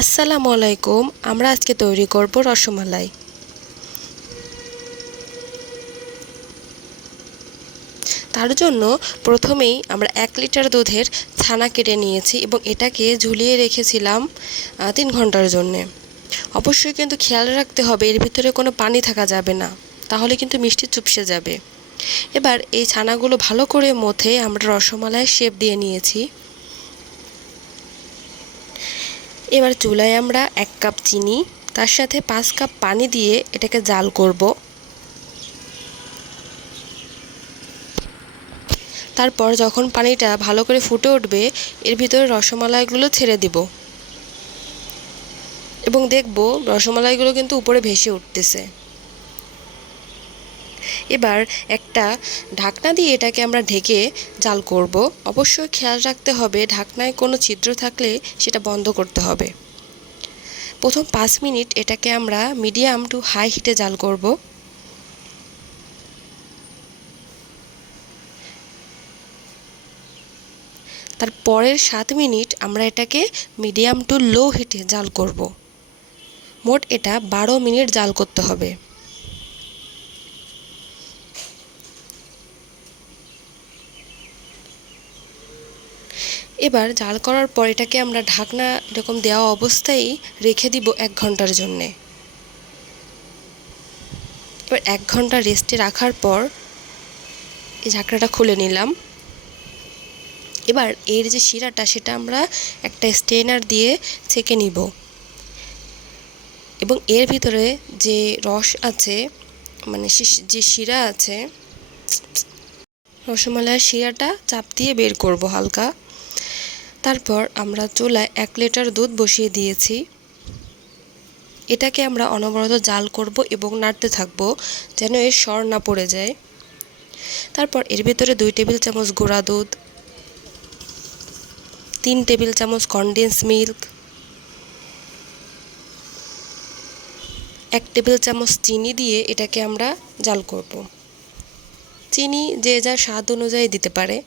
আসসালামু আলাইকুম। আমরা আজকে তৈরি করব রসমালাই। তার জন্য প্রথমেই আমরা 1 লিটার দুধের ছানা কেটে নিয়েছি এবং এটাকে ঝুলিয়ে রেখেছিলাম 3 ঘন্টার জন্যে। অবশ্যই কিন্তু খেয়াল রাখতে হবে এর ভিতরে কোনো পানি থাকা যাবে না, তাহলে কিন্তু মিষ্টি চুপসে যাবে। এবার এই ছানাগুলো ভালো করে মথে আমরা রসমালাইয়ের শেপ দিয়ে নিয়েছি। এবার চুলায় আমরা 1 কাপ চিনি, তার সাথে 5 কাপ পানি দিয়ে এটাকে জাল করব। তারপর যখন পানিটা ভালো করে ফুটে উঠবে, এর ভিতরে রসমালাইগুলো ছেড়ে দিব এবং দেখব রসমালাইগুলো কিন্তু উপরে ভেসে উঠতেছে। এবার একটা ঢাকনা দিয়ে এটাকে আমরা ঢেকে জাল করব। অবশ্যই খেয়াল রাখতে হবে ঢাকনায় কোনো ছিদ্র থাকলে সেটা বন্ধ করতে হবে। প্রথম 5 মিনিট এটাকে আমরা মিডিয়াম টু হাই হিটে জাল করব। তার পরের 7 মিনিট আমরা এটাকে মিডিয়াম টু লো হিটে জাল করব। মোট এটা 12 মিনিট জাল করতে হবে। এবার জাল করার পর এটাকে আমরা ঢাকনা এরকম দেওয়া অবস্থায় রেখে দিব 1 ঘন্টার জন্যে। এবার 1 ঘন্টা রেস্টে রাখার পর এই ঢাকনাটা খুলে নিলাম। এবার এর যে শিরাটা সেটা আমরা একটা স্ট্রেনার দিয়ে ছেঁকে নিব এবং এর ভিতরে যে রস আছে, মানে যে শিরা আছে, রসমালাইয়ের শিরাটা চাপ দিয়ে বের করব হালকা। তারপর আমরা চুলায় 1 লিটার দুধ বসিয়ে দিয়েছি। এটাকে আমরা অনবরত জাল করব এবং নাড়তে থাকব যেন এর সর না পড়ে যায়। তারপর এর ভিতরে 2 টেবিল চামচ গুঁড়া দুধ, 3 টেবিল চামচ কনডেন্স মিল্ক, 1 টেবিল চামচ চিনি দিয়ে এটাকে আমরা জাল করব। চিনি যে যার স্বাদ অনুযায়ী দিতে পারে।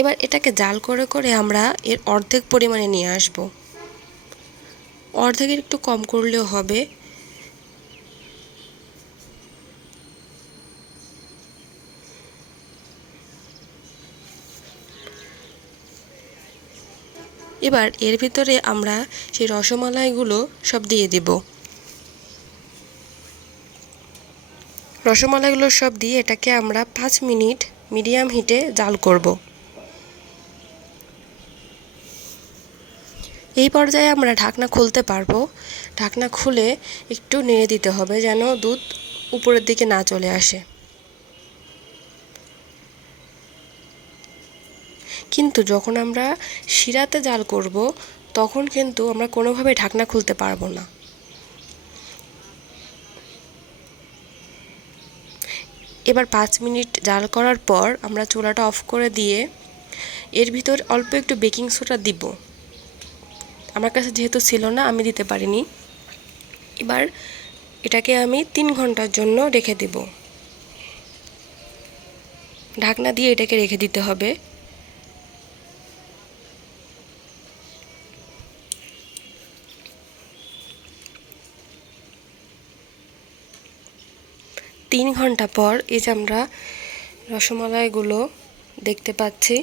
এবার এটাকে জাল করে করে আমরা এর অর্ধেক পরিমাণে নিয়ে আসব। অর্ধেকের একটু কম করলেও হবে। এবার এর ভিতরে আমরা সেই রসমালাইগুলো সব দিয়ে দেব। রসমালাইগুলো সব দিয়ে এটাকে আমরা 5 মিনিট মিডিয়াম হিটে জাল করব। এই পর্যায়ে আমরা ঢাকনা খুলতে পারবো। ঢাকনা খুলে একটু নেড়ে দিতে হবে যেন দুধ উপরের দিকে না চলে আসে। কিন্তু যখন আমরা শিরাতে জাল করব তখন কিন্তু আমরা কোনোভাবে ঢাকনা খুলতে পারবো না। এবার 5 মিনিট জাল করার পর আমরা চুলাটা অফ করে দিয়ে এর ভিতর অল্প একটু বেকিং সোডা দিব। আমার কাছে যেহেতু ছিল না আমি দিতে পারিনি। এবার এটাকে আমি 3 ঘন্টার জন্য রেখে দেব। ঢাকনা দিয়ে এটাকে রেখে দিতে হবে। তিন ঘন্টা পর এই যে আমরা রসমালাইগুলো দেখতে পাচ্ছি,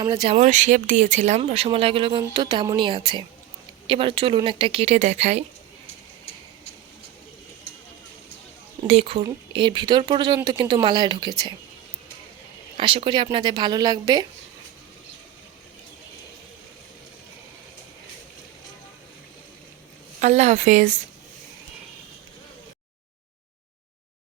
আমরা যেমন শেপ দিয়েছিলাম রসমালাইগুলো কিন্তু তেমনই আছে। এবার চলুন একটা কেটে দেখাই। দেখুন এর ভিতর পর্যন্ত কিন্তু মালাই ঢুকেছে। আশা করি আপনাদের ভালো লাগবে। আল্লাহ হাফেজ।